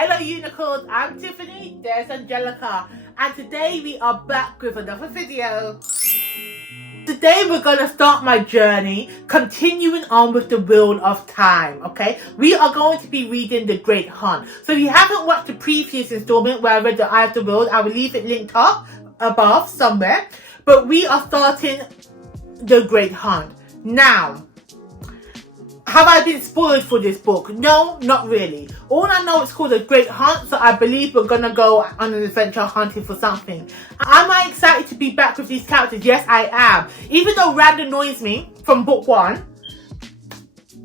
Hello unicorns, I'm Tiffany, there's Angelica, and today we are back with another video. Today we're going to start my journey, continuing on with the Wheel of Time, okay? We are going to be reading The Great Hunt. So if you haven't watched the previous installment where I read The Eye of the World, I will leave it linked up above somewhere. But we are starting The Great Hunt. Now, have I been spoiled for this book? No, not really. All I know is called The Great Hunt, so I believe we're gonna go on an adventure hunting for something. Am I excited to be back with these characters? Yes, I am. Even though Rand annoys me from book 1,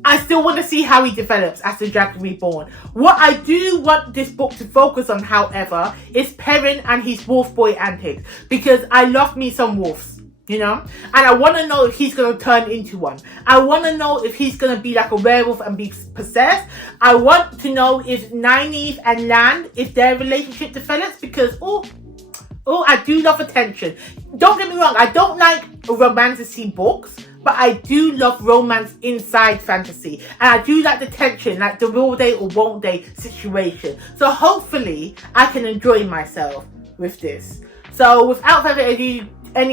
I still want to see how he develops as the Dragon Reborn. What I do want this book to focus on, however, is Perrin and his wolf boy antics. Because I love me some wolves. You know, and I want to know if he's going to turn into one. I want to know if he's going to be like a werewolf and be possessed. I want to know if Nynaeve and Lan, if their relationship develops, because I do love attention. Don't get me wrong, I don't like romantasy books, but I do love romance inside fantasy, and I do like the tension, like the will they or won't they situation. So hopefully I can enjoy myself with this. So without further ado, let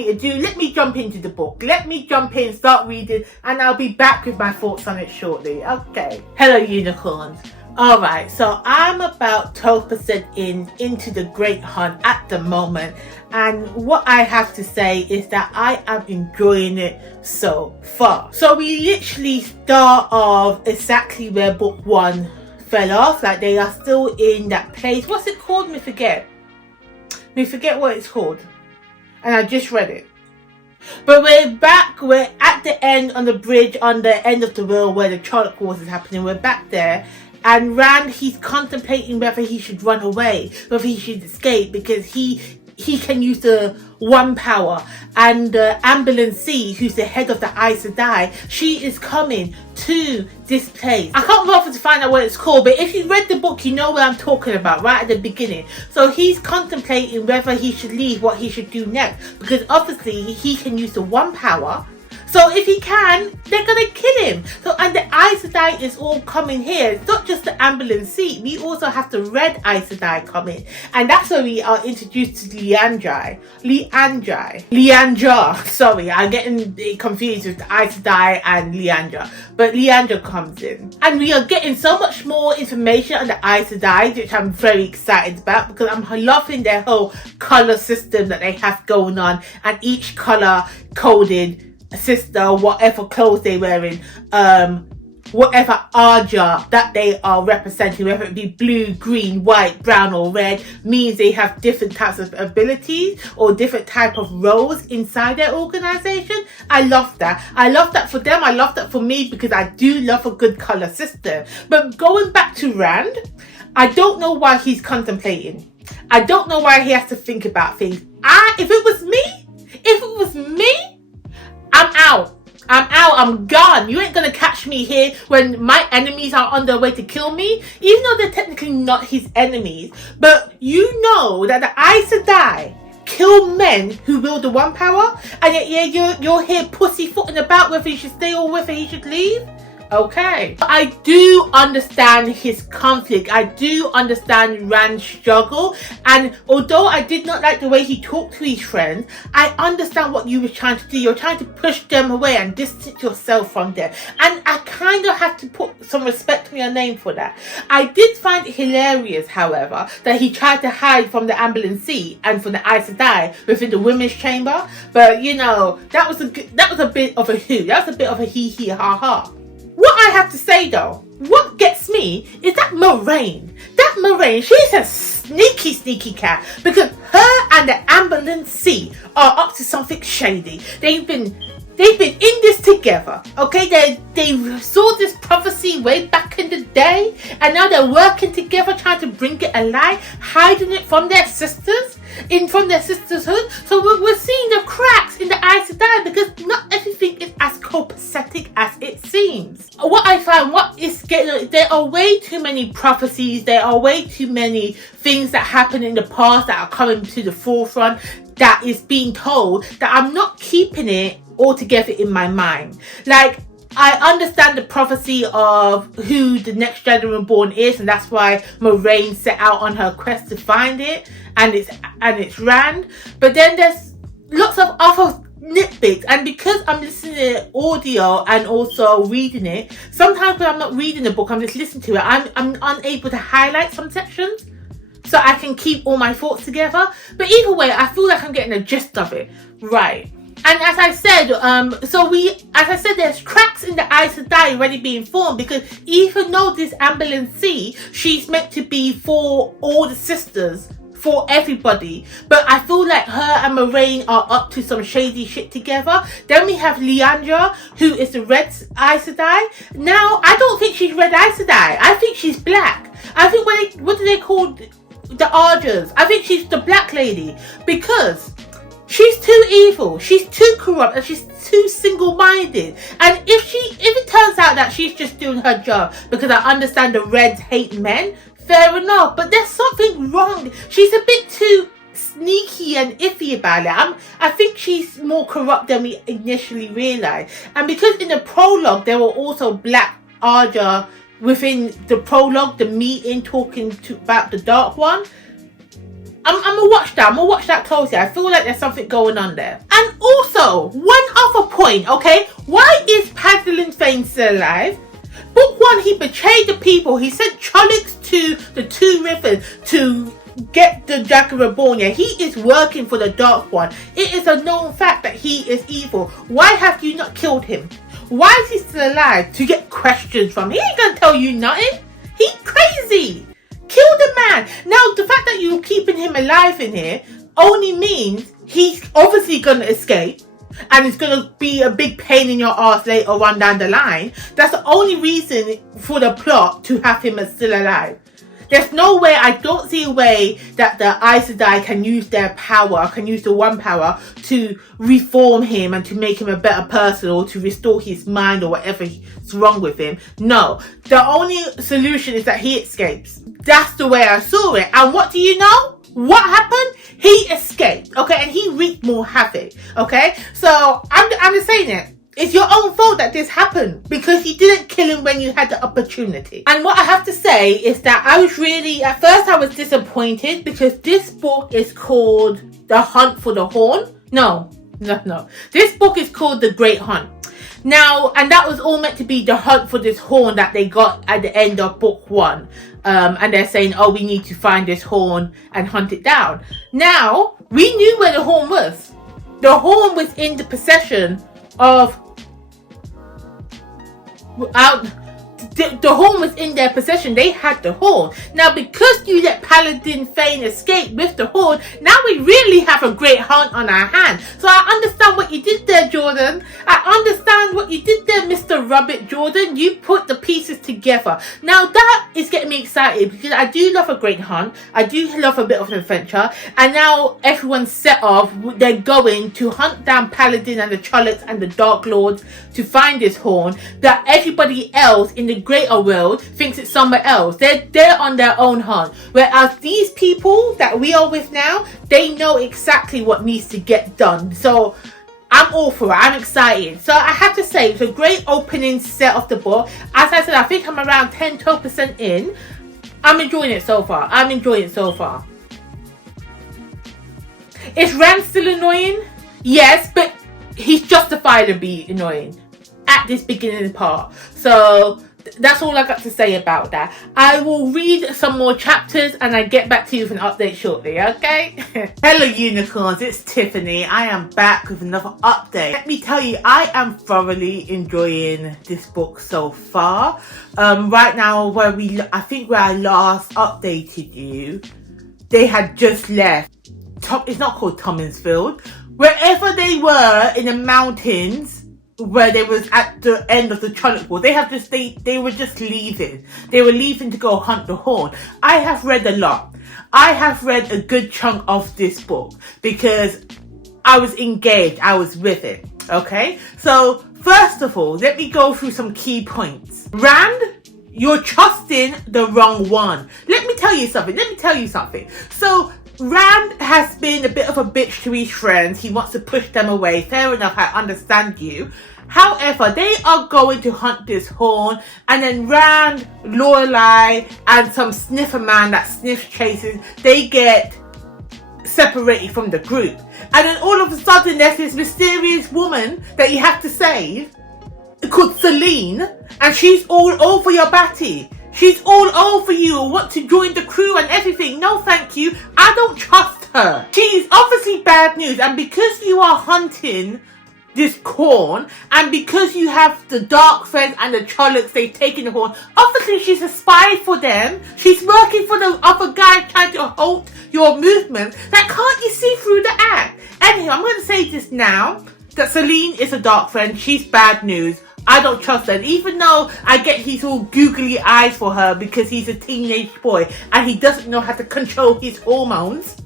me jump into the book. Let me jump in, start reading, and I'll be back with my thoughts on it shortly. Okay. Hello, unicorns. Alright, so I'm about 12% into The Great Hunt at the moment, and what I have to say is that I am enjoying it so far. So we literally start off exactly where book 1 fell off. Like, they are still in that place. What's it called? Me forget what it's called. And I just read it. But we're back, we're at the end on the bridge on the end of the world where the Charlotte Wars is happening. We're back there. And Rand, he's contemplating whether he should run away, whether he should escape, because he can use the one power. And Ambulance, who's the head of the Aes Sedai, she is coming to this place. I can't bother to find out what it's called, but if you read the book, you know what I'm talking about right at the beginning. So he's contemplating whether he should leave, what he should do next, because obviously he can use the one power. So if he can, they're gonna kill him. So, and the Aes Sedai is all coming here. It's not just the Ambulance. We also have the red Aes Sedai coming. And that's where we are introduced to Leandra. Sorry, I'm getting confused with the Aes Sedai and Leandra. But Leandra comes in. And we are getting so much more information on the Aes Sedai, which I'm very excited about, because I'm loving their whole colour system that they have going on. And each colour coded sister, whatever clothes they're wearing, whatever Arja that they are representing, whether it be blue, green, white, brown or red, means they have different types of abilities or different type of roles inside their organization. I love that. I love that for them. I love that for me, because I do love a good color system. But going back to Rand, I don't know why he's contemplating. I don't know why he has to think about things. If it was me, I'm out. I'm gone. You ain't gonna catch me here when my enemies are on their way to kill me. Even though they're technically not his enemies. But you know that the Aes Sedai kill men who wield the one power. And yet you're here pussyfooting about whether he should stay or whether he should leave. Okay. I do understand his conflict. I do understand Rand's struggle. And although I did not like the way he talked to his friends, I understand what you were trying to do. You're trying to push them away and distance yourself from them. And I kind of had to put some respect on your name for that. I did find it hilarious, however, that he tried to hide from the Ambulance and from the Aes Sedai within the women's chamber. But you know, that was a bit of a hoo. That was a bit of a hee hee ha ha. What I have to say though, what gets me is that Moraine. She's a sneaky cat, because her and the Ambulance are up to something shady. They've been in this together, okay? They saw this prophecy way back in the day, and now they're working together, trying to bring it alive, hiding it from their sisters, from their sisterhood. So we're seeing the cracks in the Aes Sedai, because not everything is as copacetic as it seems. What I find, there are way too many prophecies, there are way too many things that happened in the past that are coming to the forefront that is being told, that I'm not keeping it all together in my mind. Like, I understand the prophecy of who the next General Born is, and that's why Moraine set out on her quest to find it, and it's Rand. But then there's lots of other nitpicks, and because I'm listening to audio and also reading it, sometimes when I'm not reading the book, I'm just listening to it, I'm unable to highlight some sections so I can keep all my thoughts together. But either way, I feel like I'm getting the gist of it. Right. And as I said, there's cracks in the Aes Sedai already being formed, because even though this Amberlyn C, she's meant to be for all the sisters, for everybody, but I feel like her and Moraine are up to some shady shit together. Then we have Leandra, who is the Red Aes Sedai. Now, I don't think she's Red Aes Sedai. I think she's black. I think what do they call the Argers? I think she's the black lady, because she's too evil, she's too corrupt, and she's too single-minded. And if it turns out that she's just doing her job, because I understand the Reds hate men, fair enough, but there's something wrong. She's a bit too sneaky and iffy about it. I think she's more corrupt than we initially realised. And because in the prologue there were also black Arger within the prologue, the meeting talking about the Dark One, I'm gonna watch that. I'm gonna watch that closely. I feel like there's something going on there. And also, one other point, okay? Why is Padlin Fane still alive? Book 1, he betrayed the people. He sent Trollocs to the Two Rivers to get the Dragon Reborn. Yeah, he is working for the Dark One. It is a known fact that he is evil. Why have you not killed him? Why is he still alive? To get questions from. He ain't gonna tell you nothing. He's crazy. Kill the man. Now, the fact that you're keeping him alive in here only means he's obviously gonna escape, and it's gonna be a big pain in your ass later on down the line. That's the only reason for the plot to have him as still alive. There's no way, I don't see a way that the Aes Sedai can use their power, can use the One Power to reform him and to make him a better person, or to restore his mind or whatever's wrong with him. No, the only solution is that he escapes. That's the way I saw it. And what do you know? What happened? He escaped, okay, and he wreaked more havoc, okay? So I'm just saying it. It's your own fault that this happened, because you didn't kill him when you had the opportunity. And what I have to say is that at first I was disappointed, because this book is called The Hunt for the Horn. No. This book is called The Great Hunt. Now, and that was all meant to be the hunt for this horn that they got at the end of book 1. And they're saying, oh, we need to find this horn and hunt it down. Now, we knew where the horn was. The horn was in the possession of the horn was in their possession. They had the horn. Now, because you let Paladin Fane escape with the horn, now we really have a great hunt on our hands. So I understand what you did there, Jordan. I understand what you did there, Mr. Rubbit Jordan. You put the pieces together. Now that is getting me excited, because I do love a great hunt. I do love a bit of an adventure. And now everyone's set off. They're going to hunt down Paladin and the Trollocs and the Dark Lords to find this horn that everybody else in the greater world thinks it's somewhere else. They're on their own hunt. Whereas these people that we are with now, they know exactly what needs to get done. So I'm all for it. I'm excited. So I have to say, it's a great opening set of the book. As I said, I think I'm around 10-12% in. I'm enjoying it so far. Is Rand still annoying? Yes, but he's justified to be annoying at this beginning part. So that's all I got to say about that. I will read some more chapters and I get back to you with an update shortly, okay? Hello unicorns, it's Tiffany. I am back with another update. Let me tell you, I am thoroughly enjoying this book so far. Right now, where I last updated you, they had just left. It's not called Tominsfield. Wherever they were in the mountains, where they was at the end of the Trolloc War, they were just leaving. They were leaving to go hunt the horn. I have read a lot. I have read a good chunk of this book because I was engaged. I was with it. Okay? So, first of all, let me go through some key points. Rand, you're trusting the wrong one. Let me tell you something. So, Rand has been a bit of a bitch to his friends. He wants to push them away. Fair enough, I understand you. However, they are going to hunt this horn, and then Rand, Lorelai, and some sniffer man that sniff chases, they get separated from the group. And then all of a sudden there's this mysterious woman that you have to save called Celine, and she's all over your batty. She's all over you, want to join the crew and everything. No thank you, I don't trust her. She's obviously bad news, and because you are hunting this corn, and because you have the dark friends and the Trollocs, they've taken the horn, obviously she's a spy for them. She's working for the other guy trying to halt your movement. Like, can't you see through the act? Anyhow, I'm going to say this now, that Celine is a dark friend. She's bad news. I don't trust her. Even though I get he's all googly eyes for her because he's a teenage boy and he doesn't know how to control his hormones.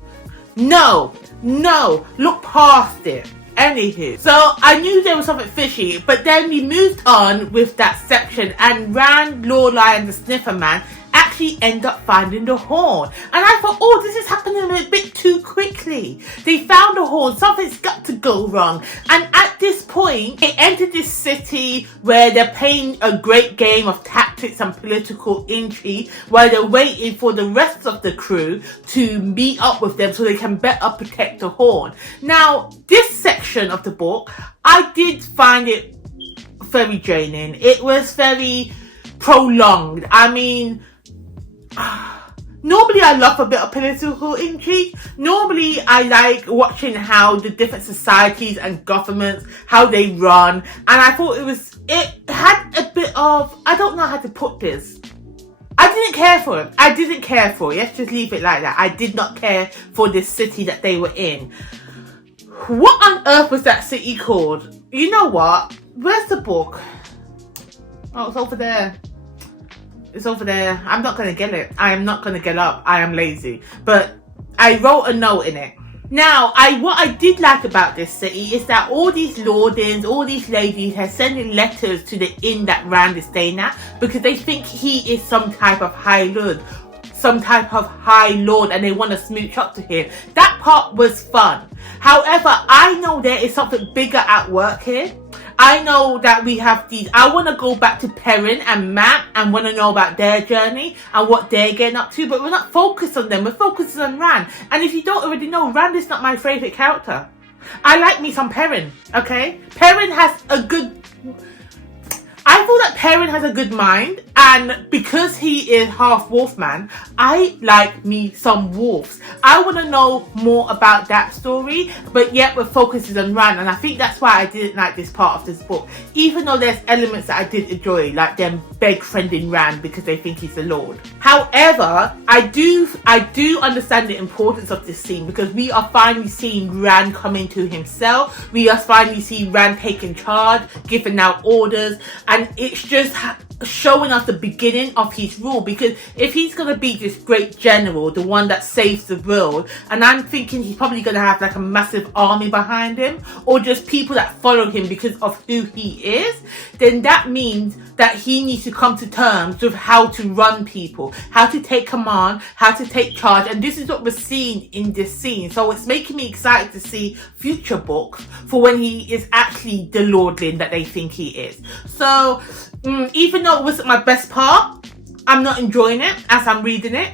No, look past it. Anywho, so I knew there was something fishy, but then we moved on with that section, and Rand, Lorelai, and the sniffer man actually end up finding the horn. And I thought, oh, this is happening a bit too quickly. They found the horn, something's got to go wrong. And at this point, they entered this city where they're playing a great game of tactics and political intrigue while they're waiting for the rest of the crew to meet up with them so they can better protect the horn. Now, this section of the book, I did find it very draining. It was very prolonged. I mean, normally I love a bit of political intrigue. Normally I like watching how the different societies and governments, how they run. And I thought it had a bit of, I don't know how to put this. I didn't care for it. Let's just leave it like that. I did not care for this city that they were in. What on earth was that city called? You know what? Where's the book? Oh, it's over there. It's over there. I'm not going to get it. I am not going to get up. I am lazy. But I wrote a note in it. Now, what I did like about this city is that all these lordings, all these ladies are sending letters to the inn that Rand is staying at because they think he is some type of high lord, and they want to smooch up to him. That part was fun. However, I know there is something bigger at work here. I know that we have these. I want to go back to Perrin and Matt and want to know about their journey and what they're getting up to, but we're not focused on them. We're focused on Rand. And if you don't already know, Rand is not my favourite character. I like me some Perrin, okay? Perrin has a good... I feel that Perrin has a good mind, and because he is half wolfman, I like me some wolves. I want to know more about that story, but yet we're focusing on Rand, and I think that's why I didn't like this part of this book. Even though there's elements that I did enjoy, like them befriending Rand because they think he's the Lord. However, I do understand the importance of this scene because we are finally seeing Rand come into himself. We are finally seeing Rand taking charge, giving out orders, and it's just showing us the beginning of his rule, because if he's going to be this great general, the one that saves the world, and I'm thinking he's probably going to have like a massive army behind him, or just people that follow him because of who he is, then that means that he needs to come to terms with how to run people, how to take command, how to take charge, and this is what we're seeing in this scene. So it's making me excited to see future books for when he is actually the lordling that they think he is. So even though it wasn't my best part, I'm not enjoying it as I'm reading it.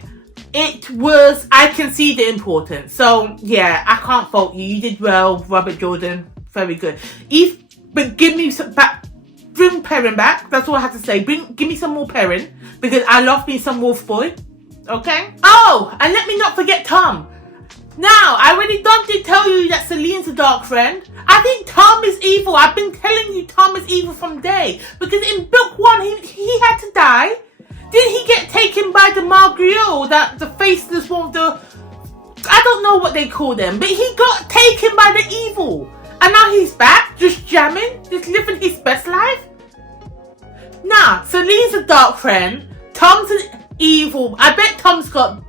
It was, I can see the importance. So yeah, I can't fault you. You did well, Robert Jordan. Very good. But give me some back. Bring Perrin back. That's all I have to say. Give me some more Perrin, because I love me some Wolf Boy. Okay? Oh, and let me not forget Tom. Now, I already did tell you that Celine's a dark friend. I think Tom is evil. I've been telling you Tom is evil from day. Because in book 1, he had to die. Didn't he get taken by the Margriot, the faceless one, I don't know what they call them, but he got taken by the evil. And now he's back, just jamming, just living his best life. Nah, Celine's a dark friend. Tom's an evil. I bet Tom's got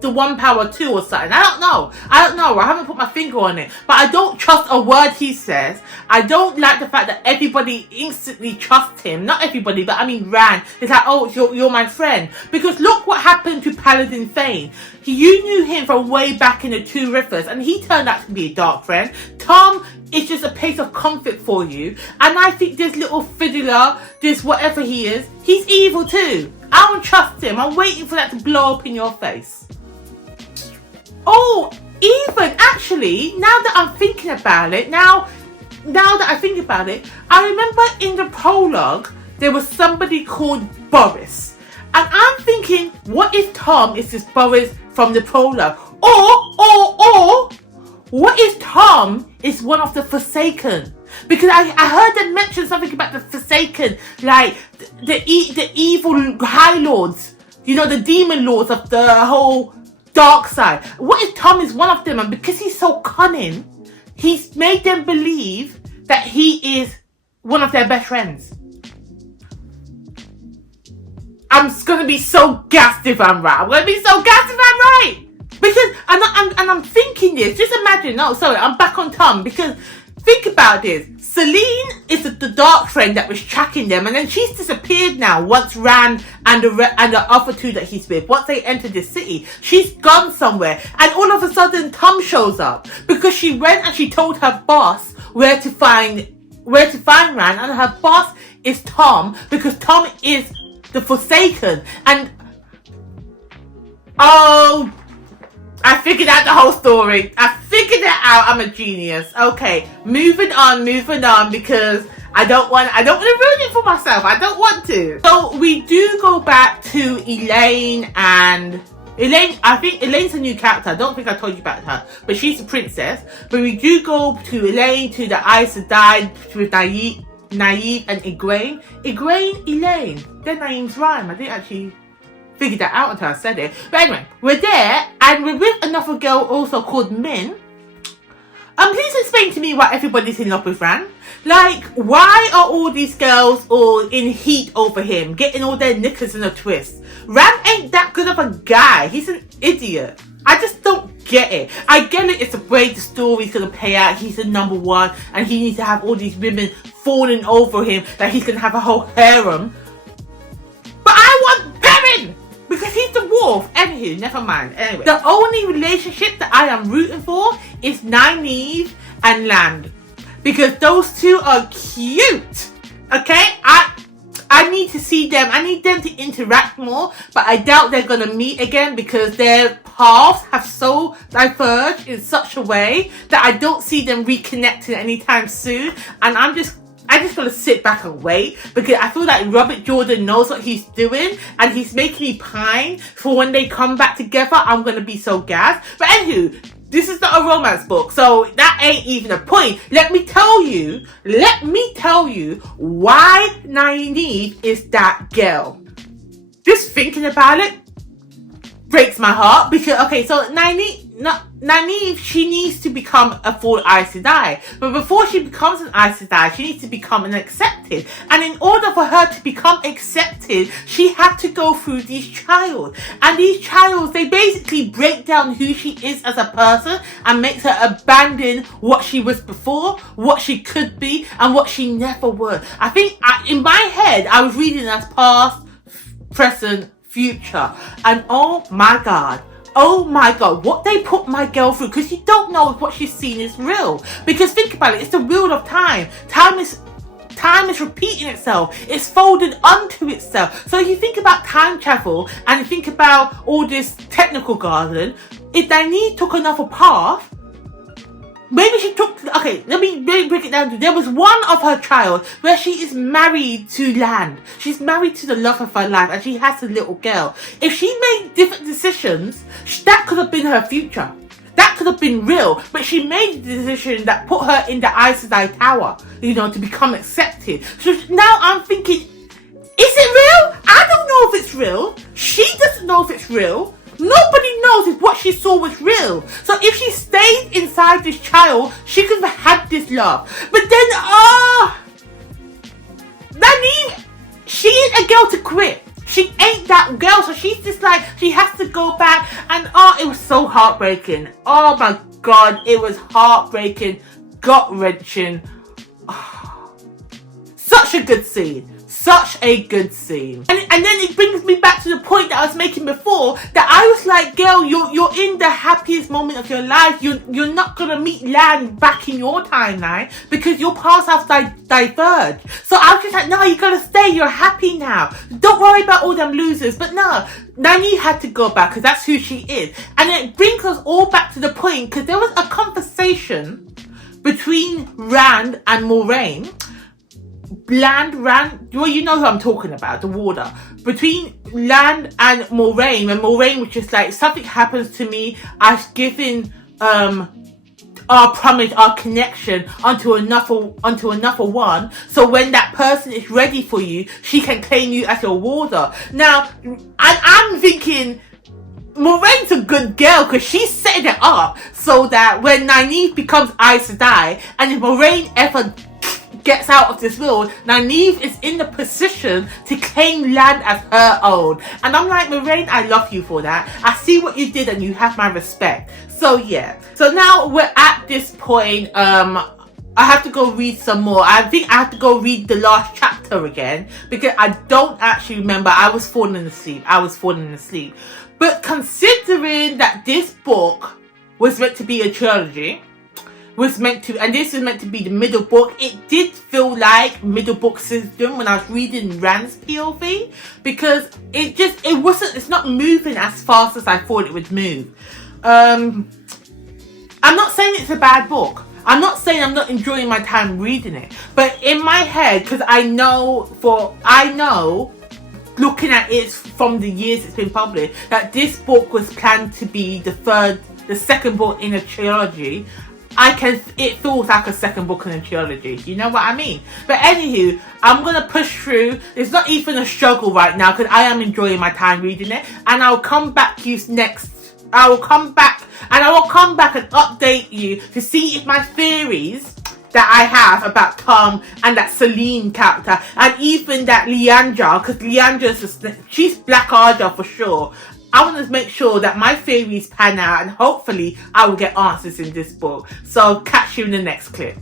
the one power 2 or something. I don't know. I haven't put my finger on it. But I don't trust a word he says. I don't like the fact that everybody instantly trusts him. Not everybody, but I mean Rand. It's like, oh, you're my friend. Because look what happened to Paladin Thane. You knew him from way back in the Two Rivers, and he turned out to be a dark friend. Tom is just a place of comfort for you. And I think this little fiddler, this whatever he is, he's evil too. I don't trust him. I'm waiting for that to blow up in your face. Oh, even actually, now that I'm thinking about it, now that I think about it, I remember in the prologue, there was somebody called Boris. And I'm thinking, what if Tom is this Boris from the prologue? Or, what if Tom is one of the Forsaken? Because I heard them mention something about the Forsaken, like the evil High Lords, you know, the demon lords of the whole dark side. What if Tom is one of them? And because he's so cunning, he's made them believe that he is one of their best friends. I'm just gonna be so gassed if I'm right. I'm gonna be so gassed if I'm right. Because I'm thinking this. Just imagine. No, sorry, I'm back on Tom. Because think about this. Celine is the dark friend that was tracking them, and then she's disappeared now. Once Rand and the other two that he's with, once they entered the city, she's gone somewhere, and all of a sudden Tom shows up because she went and she told her boss where to find Rand, and her boss is Tom because Tom is the Forsaken. And oh, I figured out the whole story. I figured it out. I'm a genius. Okay, moving on because I don't want to ruin it for myself. I don't want to. So we do go back to Elaine, and Elaine, I think Elaine's a new character. I don't think I told you about her, but she's a princess. But we do go to Elaine, to the Aes Sedai with Nynaeve and Egwene. Elaine. Their names rhyme. I didn't actually figured that out until I said it. But anyway, we're there, and we're with another girl also called Min. Please explain to me why everybody's in love with Rand. Like, why are all these girls all in heat over him, getting all their knickers in a twist? Rand ain't that good of a guy. He's an idiot. I just don't get it. I get it, it's the way the story's gonna play out. He's the number one, and he needs to have all these women falling over him, that he's gonna have a whole harem. But I want Perrin! Because he's the wolf. Anywho, never mind. Anyway, the only relationship that I am rooting for is Nynaeve and Land. Because those two are cute. Okay? I need to see them. I need them to interact more. But I doubt they're going to meet again because their paths have so diverged in such a way that I don't see them reconnecting anytime soon. And I just want to sit back and wait because I feel like Robert Jordan knows what he's doing and he's making me pine for when they come back together. I'm going to be so gassed. But anywho, this is not a romance book, so that ain't even a point. Let me tell you why Nynaeve is that girl. Just thinking about it breaks my heart because, okay, so Nynaeve, she needs to become a full Aes Sedai. But before she becomes an Aes Sedai, she needs to become an accepted. And in order for her to become accepted, she had to go through these trials. And these trials, they basically break down who she is as a person and makes her abandon what she was before, what she could be, and what she never would. I think in my head, I was reading as past, present, future. And oh my god, what they put my girl through, because you don't know if what she's seen is real. Because think about it, it's the wheel of time. Time is repeating itself. It's folded onto itself. So if you think about time travel and you think about all this technical garden, if Nynaeve took another path, maybe she took, okay, let me break it down. There was one of her trials where she is married to Land. She's married to the love of her life and she has a little girl. If she made different decisions, that could have been her future. That could have been real. But she made the decision that put her in the Aes Sedai Tower, you know, to become accepted. So now I'm thinking, is it real? I don't know if it's real. She doesn't know if it's real. Nobody knows if what she saw was real. So if she stayed inside this child, she could have had this love. But then, Nynaeve, she ain't a girl to quit. She ain't that girl. So she's just like, she has to go back. And it was so heartbreaking. Oh my god, it was heartbreaking, gut-wrenching. Such a good scene. such a good scene. And then it brings me back to the point that I was making before, that I was like, girl, you're in the happiest moment of your life. You're not gonna meet Lan back in your timeline because your paths have diverged. So I was just like, no, you gotta stay. You're happy now. Don't worry about all them losers. But no, Nynaeve had to go back because that's who she is. And it brings us all back to the point, because there was a conversation between Rand and Moraine. Rand, well, you know who I'm talking about, the warder. Between Rand and Moraine, when Moraine was just like, if something happens to me, I've given our promise, our connection onto another one. So when that person is ready for you, she can claim you as your warder. Now, I'm thinking, Moraine's a good girl because she's setting it up so that when Nynaeve becomes Aes Sedai, and if Moraine ever gets out of this world, Nynaeve is in the position to claim land as her own. And I'm like, Moraine, I love you for that. I see what you did and you have my respect. So yeah. So now we're at this point. I have to go read some more. I think I have to go read the last chapter again because I don't actually remember. I was falling asleep. But considering that this book was meant to be a trilogy, and this is meant to be the middle book, it did feel like middle book syndrome when I was reading Rand's POV, because it's not moving as fast as I thought it would move. I'm not saying it's a bad book. I'm not saying I'm not enjoying my time reading it, but in my head, because I know, looking at it from the years it's been published, that this book was planned to be the second book in a trilogy. It feels like a second book in a trilogy. You know what I mean? But anywho, I'm gonna push through. It's not even a struggle right now because I am enjoying my time reading it, and I'll come back to you next. I will come back and update you to see if my theories that I have about Tom and that Celine character, and even that Leandra, because Leandra's she's Black Arja for sure. I want to make sure that my theories pan out, and hopefully I will get answers in this book. So catch you in the next clip.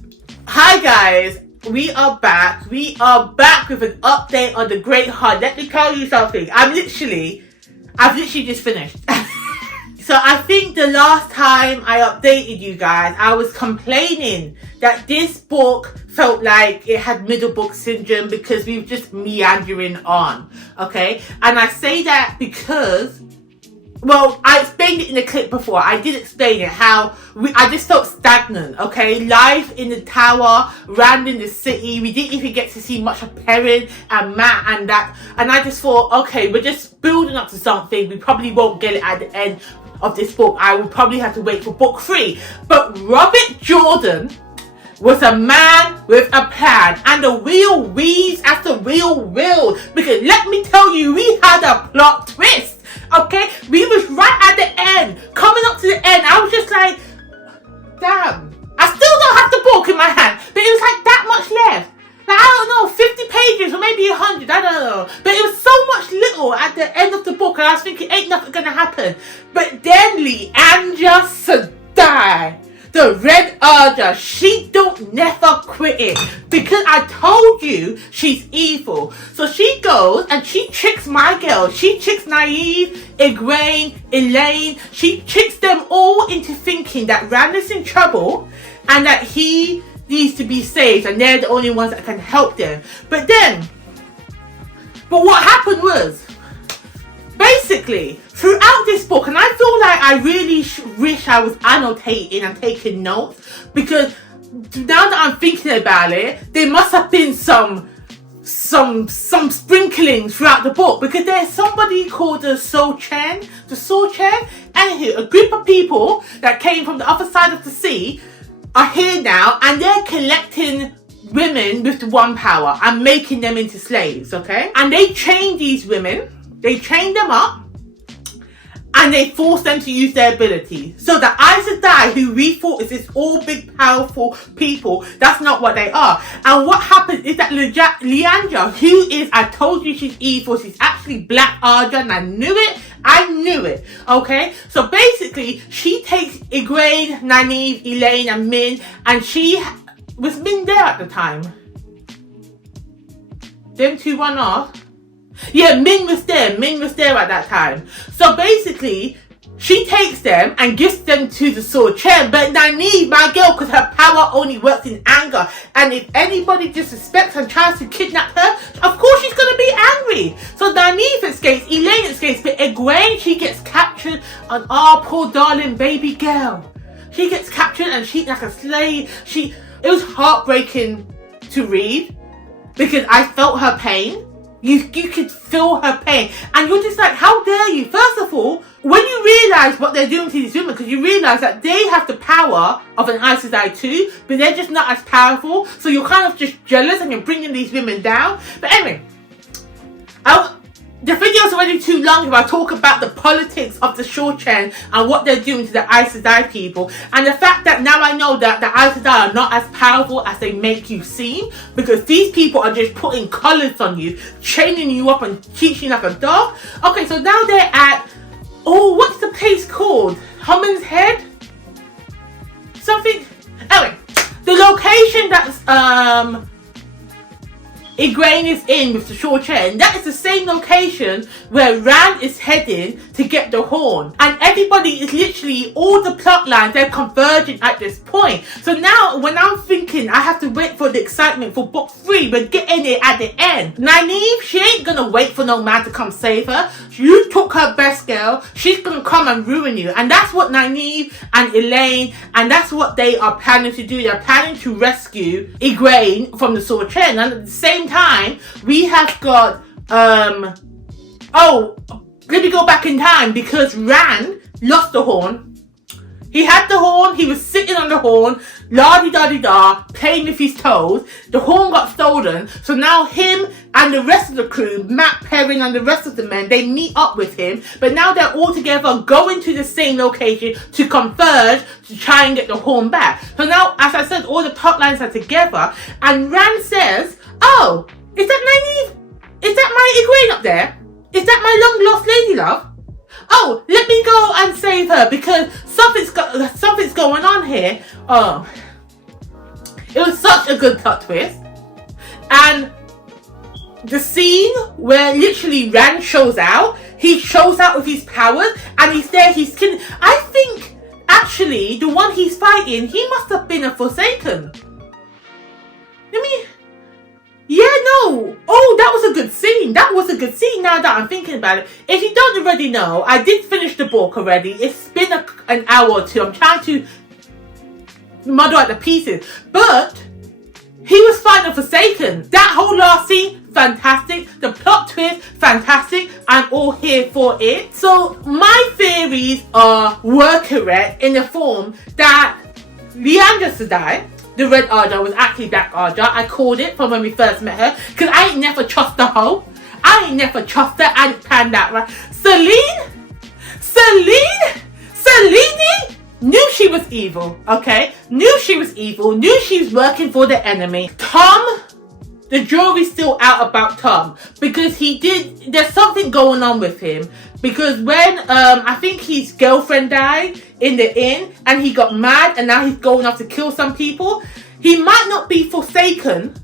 Hi guys, we are back. We are back with an update on the Great Hunt. Let me tell you something. I've literally just finished. So I think the last time I updated you guys, I was complaining that this book felt like it had middle book syndrome because we were just meandering on, okay? And I say that because, well, I explained it in the clip before. I did explain it, how I just felt stagnant, okay? Life in the tower, Rand in the city. We didn't even get to see much of Perrin and Matt and that. And I just thought, okay, we're just building up to something. We probably won't get it at the end of this book. I will probably have to wait for book 3. But Robert Jordan was a man with a plan, and the wheel weaves as the wheel will. Because let me tell you, we had a plot twist, okay? We was right at the end, coming up to the end. I was just like, damn. I still don't have the book in my hand, but it was like that much left. Like, I don't know, 50 pages or maybe 100, I don't know. But it was so much little at the end of the book, and I was thinking, ain't nothing gonna happen. But then Leandra Sedai, the Red Arja, she don't never quit it. Because I told you she's evil. So she goes and she tricks my girl. She tricks Nynaeve, Egwene, Elaine. She tricks them all into thinking that Rand is in trouble and that he needs to be saved, and they're the only ones that can help them. But what happened was, basically, throughout this book, and I feel like I really wish I was annotating and taking notes, because now that I'm thinking about it, there must have been some sprinklings throughout the book, because there's somebody called the Soul Chen. Anywho, a group of people that came from the other side of the sea are here now, and they're collecting women with the one power and making them into slaves, okay? And they train these women, they train them up, and they force them to use their abilities. So the Aes Sedai, who we thought is this all big powerful people, that's not what they are. And what happens is that Leandra, who is, I told you she's evil, she's actually Black Arja, and I knew it, okay? So basically, she takes Egwene, Nynaeve, Elaine, and Min, and was Min there at the time? Them two run off. Yeah, Ming was there. Ming was there at that time. So basically, she takes them and gives them to the Sword Chen. But Nynaeve, my girl, because her power only works in anger. And if anybody disrespects and tries to kidnap her, of course she's going to be angry. So Nynaeve escapes, Elaine escapes, but Egwene, she gets captured. And poor darling baby girl. She gets captured and she's like a slave. It was heartbreaking to read because I felt her pain. You could feel her pain. And you're just like, how dare you? First of all, when you realise what they're doing to these women, because you realise that they have the power of an Aes Sedai too, but they're just not as powerful. So you're kind of just jealous and you're bringing these women down. But anyway, the video's already too long if I talk about the politics of the Sword Chen and what they're doing to the Aes Sedai people. And the fact that now I know that the Aes Sedai are not as powerful as they make you seem, because these people are just putting collars on you, chaining you up and teaching you like a dog. Okay, so now they're at, what's the place called? Hummon's Head? Something. Anyway, the location that's Egwene is in with the Sword Chen, that is the same location where Rand is heading to get the horn. And everybody is literally, all the plot lines, they're converging at this point. So now, when I'm thinking I have to wait for the excitement for book 3, we're getting it at the end. Nynaeve, she ain't gonna wait for no man to come save her. You took her best girl, she's gonna come and ruin you. And that's what Nynaeve and Elaine, and that's what they are planning to do. They're planning to rescue Egwene from the Sword Chen. And at the same time, we have got let me go back in time, because Rand lost the horn. He had the horn, he was sitting on the horn, la-di-da-di-da, playing with his toes. The horn got stolen, so now him and the rest of the crew, Matt Perrin and the rest of the men, they meet up with him, but now they're all together going to the same location to converge to try and get the horn back. So now, as I said, all the plot lines are together, and Rand says, "Oh, is that Nynaeve? Is that my Egwene up there? Is that my long lost lady love? Oh, let me go and save her because something's going on here." Oh, it was such a good plot twist. And the scene where literally Rand shows out, he shows out with his powers and he's there, he's killing. I think actually the one he's fighting, he must have been a Forsaken. That was a good scene. That was a good scene now that I'm thinking about it. If you don't already know, I did finish the book already. It's been an hour or two. I'm trying to muddle out the pieces. But he was fighting a Forsaken. That whole last scene, fantastic. The plot twist, fantastic. I'm all here for it. So my theories were correct in the form that Leandra Sedai, the Red Arja, was actually Black Arja. I called it from when we first met her, because I ain't never trust the hoe. I ain't never trust her. I ain't planned that right. Celine knew she was evil, okay? Knew she was evil, knew she was working for the enemy. Tom, the jury's still out about Tom, because there's something going on with him. Because when, I think his girlfriend died in the inn, and he got mad, and now he's going off to kill some people, he might not be Forsaken.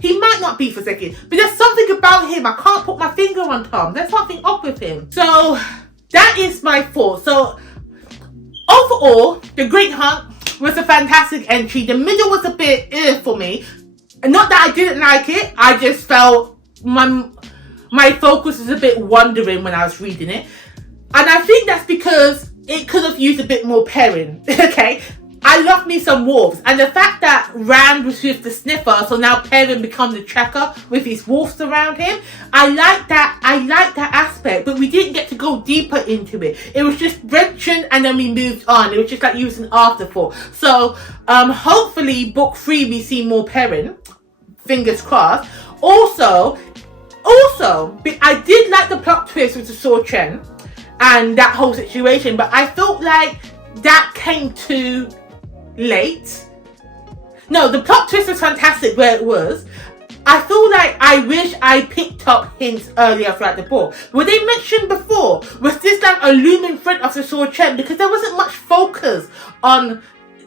But there's something about him. I can't put my finger on Tom. There's something up with him. So, that is my thought. So, overall, The Great Hunt was a fantastic entry. The middle was a bit for me. Not that I didn't like it. I just felt my focus was a bit wandering when I was reading it. And I think that's because it could have used a bit more Perrin. Okay? I love me some wolves. And the fact that Rand was with the sniffer, so now Perrin becomes the tracker with his wolves around him. I like that aspect, but we didn't get to go deeper into it. It was just mentioned and then we moved on. It was just like using afterthought. So hopefully book 3 we see more Perrin. Fingers crossed. Also, I did like the plot twist with the Sword Chen and that whole situation, but I felt like that came too late. No, the plot twist was fantastic where it was. I feel like I wish I picked up hints earlier throughout the book. Were they mentioned before? Was this like a looming threat of the Sword Chen? Because there wasn't much focus on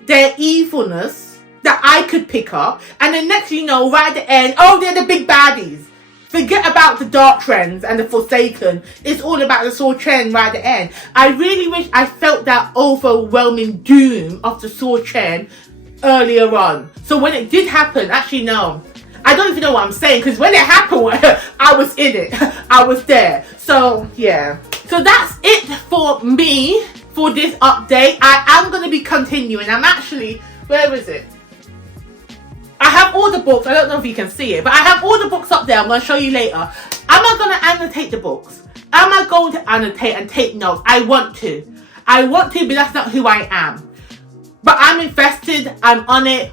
their evilness that I could pick up. And then next you know, right at the end, oh, they're the big baddies. Forget about the Dark Trends and the Forsaken. It's all about the Sword Trend right at the end. I really wish I felt that overwhelming doom of the Sword Trend earlier on. So when it did happen, actually no, I don't even know what I'm saying, because when it happened, I was in it. I was there. So yeah. So that's it for me for this update. I am going to be continuing. I'm actually, where is it? I have all the books. I don't know if you can see it, but I have all the books up there. I'm going to show you later. Am I going to annotate the books? Am I going to annotate and take notes? I want to. I want to, but that's not who I am. But I'm invested. I'm on it.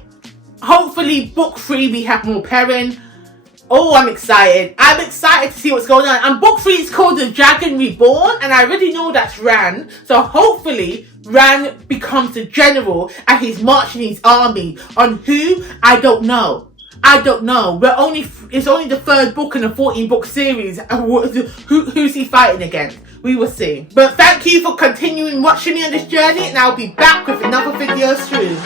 Hopefully, book 3, we have more pairing. Oh, I'm excited. I'm excited to see what's going on. And book 3 is called The Dragon Reborn. And I already know that's Ran. So hopefully, Ran becomes the general and he's marching his army on who? I don't know. I don't know. It's only the 3rd book in a 14-book series. Who's he fighting against? We will see. But thank you for continuing watching me on this journey. And I'll be back with another video soon.